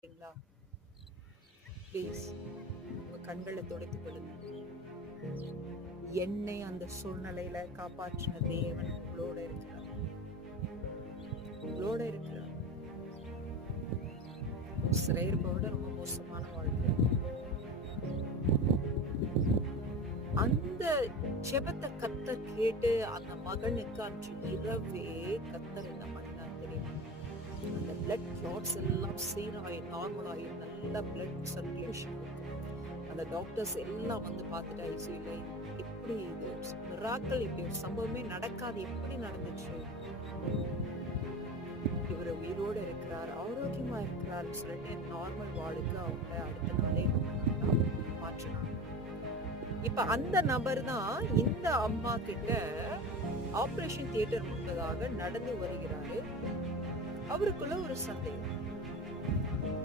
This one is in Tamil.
சரிங்களா? ப்ளீஸ் உங்க கண்களை துடைத்துக் கொள்ளுங்க. என்னை அந்த சூழ்நிலையில காப்பாற்றின தேவன் உங்களோட இருக்கிறார், உங்களோட இருக்கிறார். சிறையிருப்பை விட ரொம்ப மோசமான வாழ்க்கை. அந்த ஜெபத்தை கத்தர் கேட்டு அந்த மகனுக்கு அன்று இரவே கத்தர் என்ன பண்ணார் தெரியுமா? அந்த பிளட் கிளாட்ஸ் எல்லாம் சீராகி நார்மலாகி நல்ல பிளட் சர்க்குலேஷன். அந்த டாக்டர்ஸ் எல்லாம் வந்து பார்த்துட்டு ஐசியூல எப்படி இது மிராக்கிள், இப்படி ஒரு சம்பவமே நடக்காது, எப்படி நடந்துச்சு, இவர் உயிரோடு இருக்கிறார், ஆரோக்கியமா இருக்கிறாருன்னு சொல்லிட்டு நார்மல் வார்டுக்கு அவங்க அடுத்த நாளே மாற்றினாங்க. இப்ப அந்த நபர் தான் இந்த அம்மா கிட்ட ஆபரேஷன் தியேட்டர் முன்பதாக நடந்து வருகிறாரு. அவருக்குள்ள ஒரு சந்தேகம்,